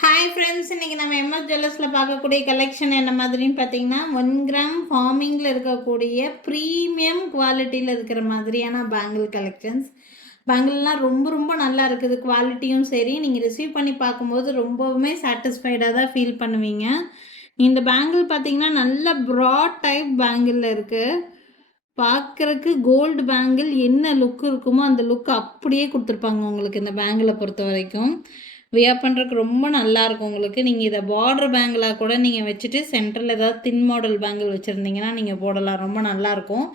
Hi friends, இன்றைக்கி நம்ம MS ஜுவல்லர்ஸில் பார்க்கக்கூடிய கலெக்ஷன் என்ன மாதிரின்னு பார்த்தீங்கன்னா 1 கிராம் ஃபார்மிங்கில் இருக்கக்கூடிய ப்ரீமியம் குவாலிட்டியில் இருக்கிற மாதிரியான பேங்கிள் கலெக்ஷன்ஸ். பேங்கிள்லாம் ரொம்ப ரொம்ப நல்லா இருக்குது. குவாலிட்டியும் சரி, நீங்கள் ரிசீவ் பண்ணி பார்க்கும்போது ரொம்பவுமே சாட்டிஸ்ஃபைடாக தான் ஃபீல் பண்ணுவீங்க. இந்த பேங்கிள் பார்த்தீங்கன்னா நல்ல ப்ராட் டைப் பேங்கிளில் இருக்குது. பார்க்குறக்கு கோல்டு பேங்கிள் என்ன லுக் இருக்குமோ அந்த லுக் அப்படியே கொடுத்துருப்பாங்க உங்களுக்கு இந்த பேங்கிளை பொறுத்த வரைக்கும். வியர் பண்ணுறதுக்கு ரொம்ப நல்லாயிருக்கும் உங்களுக்கு. நீங்கள் இதை பார்டர் பேங்கிளாக கூட நீங்கள் வச்சுட்டு சென்டரில் ஏதாவது தின் மாடல் பேங்கிள் வச்சுருந்தீங்கன்னா நீங்கள் போடலாம். ரொம்ப நல்லாயிருக்கும்.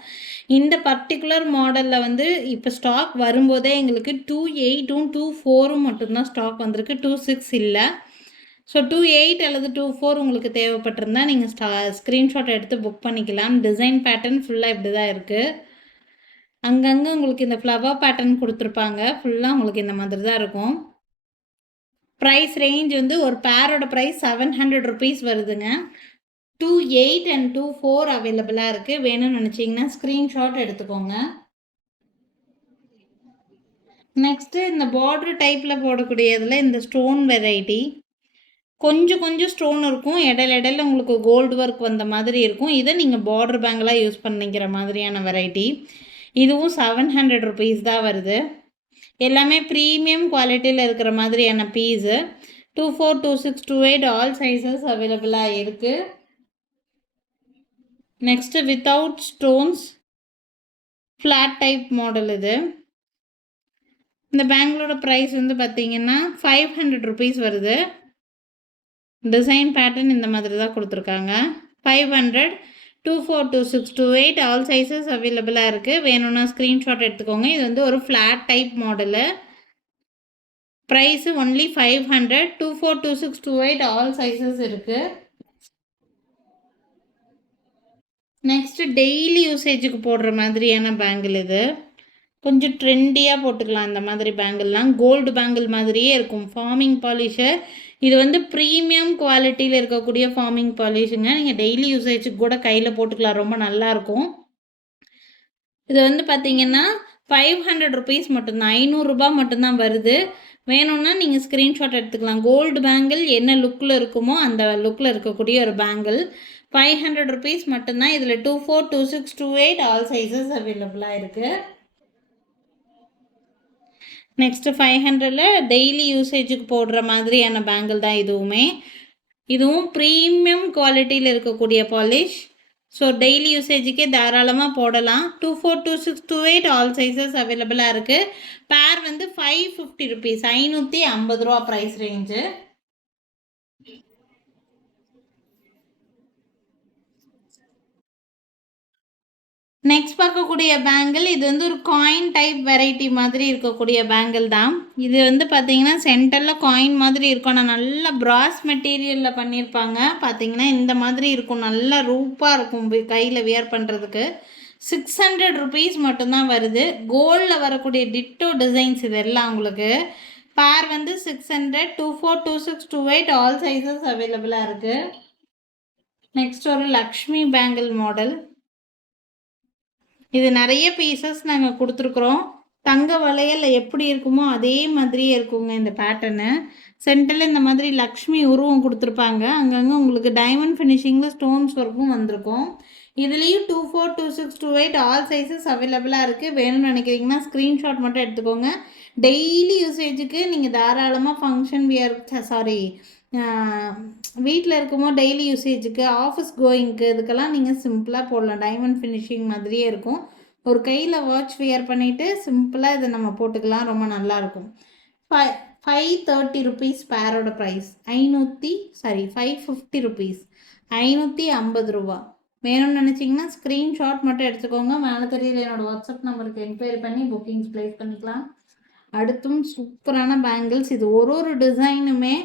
இந்த பர்டிகுலர் மாடலில் வந்து இப்போ ஸ்டாக் வரும்போதே எங்களுக்கு 28ம் 24ம் மட்டும்தான் ஸ்டாக் வந்திருக்கு. 26 இல்லை. ஸோ 28 அல்லது 24 உங்களுக்கு தேவைப்பட்டிருந்தால் நீங்கள் ஸ்க்ரீன்ஷாட் எடுத்து புக் பண்ணிக்கலாம். டிசைன் பேட்டர்ன் ஃபுல்லாக இப்படி தான் இருக்குது. அங்கங்கே உங்களுக்கு இந்த ஃப்ளவர் பேட்டர்ன் கொடுத்துருப்பாங்க. ஃபுல்லாக உங்களுக்கு இந்த மாதிரி தான் இருக்கும். ப்ரைஸ் ரேஞ்ச் வந்து ஒரு பேரோட ப்ரைஸ் 700 ருபீஸ் வருதுங்க. 28 அண்ட் 24 அவைலபிளாக இருக்குது. வேணும்னு நினச்சிங்கன்னா ஸ்க்ரீன்ஷாட் எடுத்துக்கோங்க. நெக்ஸ்ட்டு இந்த பார்டர் டைப்பில் போடக்கூடியதில் இந்த ஸ்டோன் வெரைட்டி கொஞ்சம் கொஞ்சம் ஸ்டோன் இருக்கும். இடையில உங்களுக்கு கோல்டு ஒர்க் வந்த மாதிரி இருக்கும். இதை நீங்கள் பார்டர் பேங்கிளாக யூஸ் பண்ணிக்கிற மாதிரியான வெரைட்டி. இதுவும் 700 ருபீஸ் தான் வருது. எல்லாமே ப்ரீமியம் குவாலிட்டியில் இருக்கிற மாதிரியான பீஸு. 24, 26, 28 ஆல் சைஸஸ் அவைலபிளாக இருக்குது. Next without stones flat type model இது. இந்த பேங்கிளோட ப்ரைஸ் வந்து பார்த்திங்கன்னா 500 ருபீஸ் வருது. டிசைன் பேட்டர்ன் இந்த மாதிரி தான் கொடுத்துருக்காங்க. 500, 24, 26, 28 ஆல் சைஸஸ் அவைலபிளாக இருக்குது. வேணும்னா ஸ்க்ரீன்ஷாட் எடுத்துக்கோங்க. இது வந்து ஒரு flat type model. Price only 500, 24, 26, 28 all sizes இருக்குது. நெக்ஸ்ட்டு டெய்லி யூசேஜுக்கு போடுற மாதிரியான பேங்கிள் இது. கொஞ்சம் ட்ரெண்டியாக போட்டுக்கலாம். இந்த மாதிரி பேங்கிள்லாம் கோல்டு பேங்கிள் மாதிரியே இருக்கும். Forming polish. இது வந்து ப்ரீமியம் குவாலிட்டியில் இருக்கக்கூடிய ஃபார்மிங் பாலிஷுங்க. நீங்கள் டெய்லி யூசேஜுக்கு கூட கையில் போட்டுக்கலாம். ரொம்ப நல்லாயிருக்கும். இது வந்து பார்த்திங்கன்னா 500 ருபீஸ் மட்டும்தான். 500 ரூபா மட்டும்தான் வருது. வேணும்னா நீங்கள் ஸ்க்ரீன்ஷாட் எடுத்துக்கலாம். கோல்டு பேங்கிள் என்ன லுக்கில் இருக்குமோ அந்த லுக்கில் இருக்கக்கூடிய ஒரு பேங்கிள். 500 ருபீஸ் மட்டும்தான். இதில் 24, 26, 28 ஆல் சைஸஸ் அவைலபிளாக இருக்குது. நெக்ஸ்ட்டு 500ல் டெய்லி யூசேஜுக்கு போடுற மாதிரியான பேங்கிள் தான் இதுவுமே. இதுவும் ப்ரீமியம் குவாலிட்டியில் இருக்கக்கூடிய பாலிஷ். ஸோ டெய்லி யூசேஜுக்கே தாராளமாக போடலாம். 24, 26, 28 ஆல் சைஸஸ் அவைலபிளாக இருக்குது. பேர் வந்து 550 ருபீஸ், 550 ரூபா ப்ரைஸ் ரேஞ்சு. நெக்ஸ்ட் பார்க்கக்கூடிய பேங்கிள் இது வந்து ஒரு காயின் டைப் வெரைட்டி மாதிரி இருக்கக்கூடிய பேங்கிள் தான். இது வந்து பார்த்திங்கன்னா சென்டரில் காயின் மாதிரி இருக்கும். ஆனால் நல்ல பிராஸ் மெட்டீரியலில் பண்ணியிருப்பாங்க. பார்த்திங்கன்னா இந்த மாதிரி இருக்கும். நல்ல ரூப்பாக இருக்கும் கையில் வியர் பண்ணுறதுக்கு. 600 ருபீஸ் மட்டும்தான் வருது. கோல்டில் வரக்கூடிய டிட்டோ டிசைன்ஸ் இதெல்லாம் உங்களுக்கு. பேர் வந்து 600, 24, 26, 28 ஆல் சைஸஸ் அவைலபிளாக இருக்குது. நெக்ஸ்ட் ஒரு லக்ஷ்மி பேங்கிள் மாடல். இது நிறைய பீசஸ் நாங்கள் கொடுத்துருக்குறோம். தங்க வளையல் எப்படி இருக்குமோ அதே மாதிரியே இருக்குங்க இந்த பேட்டர்னு. சென்டரில் இந்த மாதிரி லக்ஷ்மி உருவம் கொடுத்துருப்பாங்க. அங்கங்கே உங்களுக்கு டைமண்ட் ஃபினிஷிங்கில் ஸ்டோன்ஸ் ஒர்க்கும் வந்திருக்கும். இதுலேயும் 24, 26, 28 ஆல் சைஸஸ் அவைலபிளாக இருக்குது. வேணும்னு நினைக்கிறீங்கன்னா ஸ்க்ரீன்ஷாட் மட்டும் எடுத்துக்கோங்க. டெய்லி யூசேஜுக்கு நீங்கள் தாராளமாக ஃபங்க்ஷன் வியர் வீட்டில் இருக்கும்போது டெய்லி யூசேஜுக்கு, ஆஃபீஸ் கோயிங்க்கு இதுக்கெல்லாம் நீங்கள் சிம்பிளாக போடலாம். டைமண்ட் ஃபினிஷிங் மாதிரியே இருக்கும். ஒரு கையில் வாட்ச் வியர் பண்ணிவிட்டு சிம்பிளாக இதை நம்ம போட்டுக்கலாம். ரொம்ப நல்லாயிருக்கும். 530 ருபீஸ் பேரோட ப்ரைஸ். 550 ருபீஸ், 550 ரூபா. வேணும்னு நினச்சிங்கன்னா ஸ்க்ரீன்ஷாட் மட்டும் எடுத்துக்கோங்க. மேலே தெரியல என்னோடய வாட்ஸ்அப் நம்பருக்கு என்கொயரி பண்ணி புக்கிங்ஸ் ப்ளேஸ் பண்ணிக்கலாம். அடுத்தும் சூப்பரான பேங்கிள்ஸ். இது ஒரு டிசைனுமே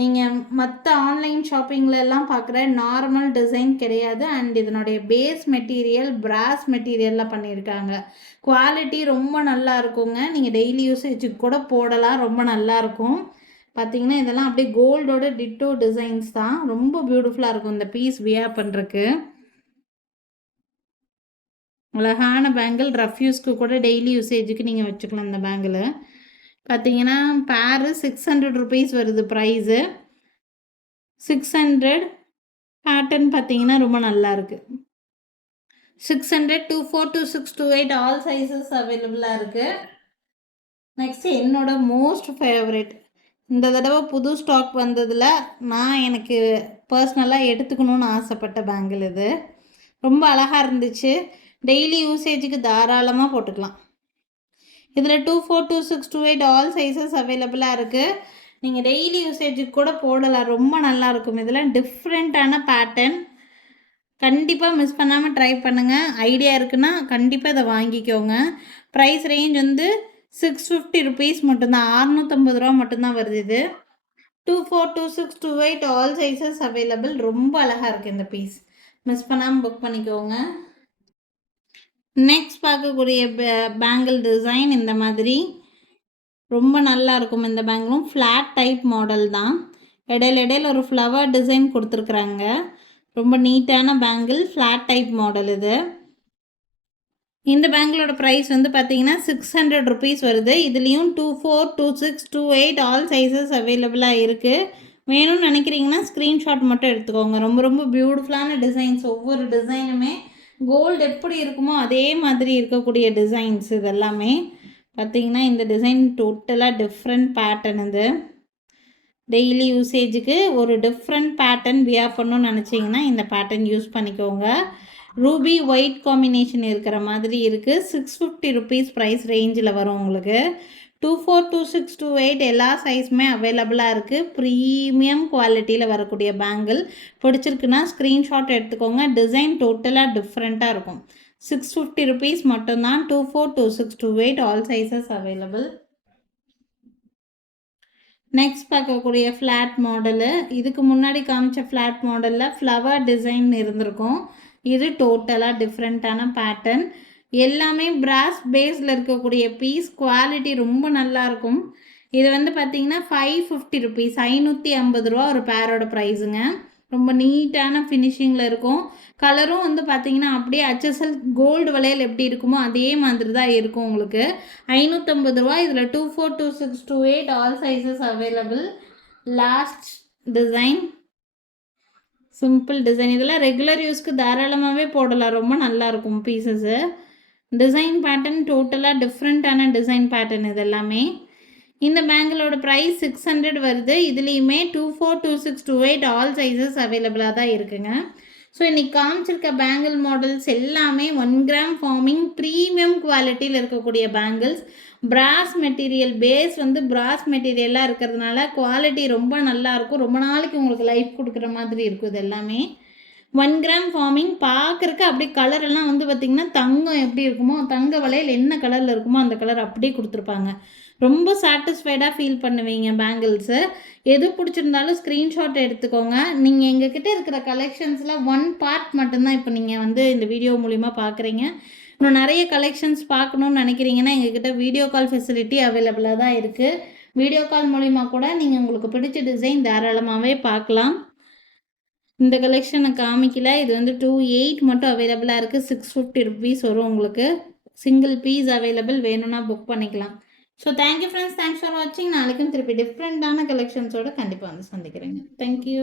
நீங்கள் மற்ற ஆன்லைன் ஷாப்பிங்கில் எல்லாம் பார்க்குற நார்மல் டிசைன் கிடையாது. அண்ட் இதனுடைய பேஸ் மெட்டீரியல் பிராஸ் மெட்டீரியலில் பண்ணியிருக்காங்க. குவாலிட்டி ரொம்ப நல்லா இருக்குங்க. நீங்கள் டெய்லி யூசேஜுக்கு கூட போடலாம். ரொம்ப நல்லாயிருக்கும். பார்த்தீங்கன்னா இதெல்லாம் அப்படியே கோல்டோட டிட்டோ டிசைன்ஸ் தான். ரொம்ப பியூட்டிஃபுல்லாக இருக்கும் இந்த பீஸ் வியர் பண்ணுறக்கு. அழகான பேங்கிள். ரஃப் யூஸ்க்கு கூட டெய்லி யூசேஜுக்கு நீங்கள் வச்சுக்கலாம் இந்த பேங்கிள். பார்த்தீங்கன்னா பேரு 600 ருபீஸ் வருது ப்ரைஸு. 600 பேட்டர்ன் பார்த்தீங்கன்னா ரொம்ப நல்லா இருக்குது. 600 24 to 6 to 8 ஆல் சைஸஸ் அவைலபிளாக இருக்குது. நெக்ஸ்ட் என்னோட மோஸ்ட் ஃபேவரட், இந்த தடவை புது ஸ்டாக் வந்ததில் நான் எனக்கு பர்சனலாக எடுத்துக்கணுன்னு ஆசைப்பட்ட பேங்கிள் இது. ரொம்ப அழகாக இருந்துச்சு. டெய்லி யூசேஜுக்கு தாராளமாக போட்டுக்கலாம். இதில் 24 to 6 to 8 ஆல் சைஸஸ் அவைலபிளாக இருக்குது. நீங்கள் டெய்லி யூசேஜுக்கு கூட போடலாம். ரொம்ப நல்லாயிருக்கும். இதெல்லாம் டிஃப்ரெண்ட்டான பேட்டர்ன். கண்டிப்பாக மிஸ் பண்ணாமல் ட்ரை பண்ணுங்கள். ஐடியா இருக்குன்னா கண்டிப்பாக இதை வாங்கிக்கோங்க. ப்ரைஸ் ரேஞ்ச் வந்து 650 ருபீஸ் மட்டும்தான், 650 ரூபா மட்டும்தான் வருது. இது 24 to 6 to 8 all sizes available. ரொம்ப அழகாக இருக்குது இந்த பீஸ். மிஸ் பண்ணாமல் புக் பண்ணிக்கோங்க. நெக்ஸ்ட் பார்க்கக்கூடிய பேங்கிள் டிசைன் இந்த மாதிரி ரொம்ப நல்லா இருக்கும். இந்த பேங்கிளும் ஃப்ளாட் டைப் மாடல் தான். இடையில ஒரு ஃப்ளவர் டிசைன் கொடுத்துருக்குறாங்க. ரொம்ப நீட்டான பேங்கிள், ஃப்ளாட் டைப் மாடல் இது. இந்த பேங்கிளோட ப்ரைஸ் வந்து பார்த்தீங்கன்னா 600 ருபீஸ் வருது. இதுலேயும் 24, 26, 28 ஆல் சைஸஸ் அவைலபிளாக இருக்குது. வேணும்னு நினைக்கிறீங்கன்னா ஸ்க்ரீன்ஷாட் மட்டும் எடுத்துக்கோங்க. ரொம்ப ரொம்ப பியூட்டிஃபுல்லான டிசைன்ஸ். ஒவ்வொரு டிசைனுமே கோல்டு எப்படி இருக்குமோ அதே மாதிரி இருக்கக்கூடிய டிசைன்ஸ். இது எல்லாமே பார்த்தீங்கன்னா இந்த டிசைன் டோட்டலாக டிஃப்ரெண்ட் பேட்டர்ன். இது டெய்லி யூசேஜுக்கு ஒரு டிஃப்ரெண்ட் பேட்டர்ன் வியர் பண்ணணும்னு நினச்சிங்கன்னா இந்த பேட்டர்ன் யூஸ் பண்ணிக்கோங்க. ரூபி ஒயிட் காம்பினேஷன் இருக்கிற மாதிரி இருக்குது. 650 ருபீஸ் ப்ரைஸ் ரேஞ்சில் வரும் உங்களுக்கு. 24 to 6 to 8 எல்லா சைஸுமே அவைலபிளாக இருக்குது. ப்ரீமியம் குவாலிட்டியில் வரக்கூடிய பேங்கிள். பிடிச்சிருக்குன்னா ஸ்க்ரீன்ஷாட் எடுத்துக்கோங்க. டிசைன் டோட்டலாக டிஃப்ரெண்ட்டாக இருக்கும். 650 ருபீஸ் மட்டும்தான். 24 to 6 to 8 all sizes available. Next பார்க்கக்கூடிய ஃப்ளாட் மாடலு. இதுக்கு முன்னாடி காமிச்ச ஃப்ளாட் மாடலில் ஃப்ளவர் டிசைன் இருந்திருக்கும். இது டோட்டலாக டிஃப்ரெண்ட்டான பேட்டர்ன். எல்லாமே பிராஸ் பேஸில் இருக்கக்கூடிய பீஸ். குவாலிட்டி ரொம்ப நல்லாயிருக்கும். இது வந்து பார்த்திங்கன்னா 550 ருபீஸ், 550 ரூபா ஒரு பேரோட ப்ரைஸுங்க. ரொம்ப நீட்டான ஃபினிஷிங்கில் இருக்கும். கலரும் வந்து பார்த்திங்கன்னா அப்படியே HSL கோல்டு வளையல் எப்படி இருக்குமோ அதே மாதிரி தான் இருக்கும் உங்களுக்கு. 550 ரூபா. இதில் 24 to 6 to 8 all sizes available. Last design simple design. இதெல்லாம் ரெகுலர் யூஸ்க்கு தாராளமாகவே போடலாம். ரொம்ப நல்லாயிருக்கும் பீசஸ்ஸு. டிசைன் பேட்டர்ன் டோட்டலாக டிஃப்ரெண்ட்டான டிசைன் பேட்டர்ன் இது எல்லாமே. இந்த பேங்கிளோட ப்ரைஸ் 600 வருது. இதுலேயுமே 24 to 6 to 8 ஆல் சைஸஸ் அவைலபிளாக தான் இருக்குங்க. ஸோ இன்றைக்கி காமிச்சிருக்க பேங்கிள் மாடல்ஸ் எல்லாமே 1 கிராம் ஃபார்மிங் ப்ரீமியம் குவாலிட்டியில் இருக்கக்கூடிய பேங்கிள்ஸ். பிராஸ் மெட்டீரியல் பேஸ் வந்து பிராஸ் மெட்டீரியலாக இருக்கிறதுனால குவாலிட்டி ரொம்ப நல்லாயிருக்கும். ரொம்ப நாளைக்கு உங்களுக்கு லைஃப் கொடுக்குற மாதிரி இருக்கும். இது எல்லாமே 1 கிராம் ஃபார்மிங். பார்க்குறக்கு அப்படியே கலரெல்லாம் வந்து பார்த்திங்கன்னா தங்கம் எப்படி இருக்குமோ, தங்க வளையல் என்ன கலரில் இருக்குமோ அந்த கலர் அப்படியே கொடுத்துருப்பாங்க. ரொம்ப சாட்டிஸ்ஃபைடாக ஃபீல் பண்ணுவீங்க பேங்கிள்ஸு. எது பிடிச்சிருந்தாலும் ஸ்க்ரீன்ஷாட் எடுத்துக்கோங்க. நீங்கள் எங்ககிட்ட இருக்கிற கலெக்ஷன்ஸில் 1 பார்ட் மட்டும்தான் இப்போ நீங்கள் வந்து இந்த வீடியோ மூலிமா பார்க்குறீங்க. இன்னும் நிறைய கலெக்ஷன்ஸ் பார்க்கணுன்னு நினைக்கிறீங்கன்னா எங்ககிட்ட வீடியோ கால் ஃபெசிலிட்டி அவைலபிளாக தான் இருக்குது. வீடியோ கால் மூலிமா கூட நீங்கள் உங்களுக்கு பிடிச்ச டிசைன் தாராளமாகவே பார்க்கலாம். இந்த கலெக்ஷனை காமிக்கல. இது வந்து 28 மட்டும் அவைலபிளாக இருக்குது. 650 ருபீஸ் வரும் உங்களுக்கு. Single piece available. வேணும்னா புக் பண்ணிக்கலாம். So thank you friends. Thanks for வாட்சிங். நாளைக்கும் திருப்பி டிஃப்ரெண்ட்டான கலெக்ஷன்ஸோடு கண்டிப்பாக வந்து சந்திக்கிறேங்க. தேங்க்யூ.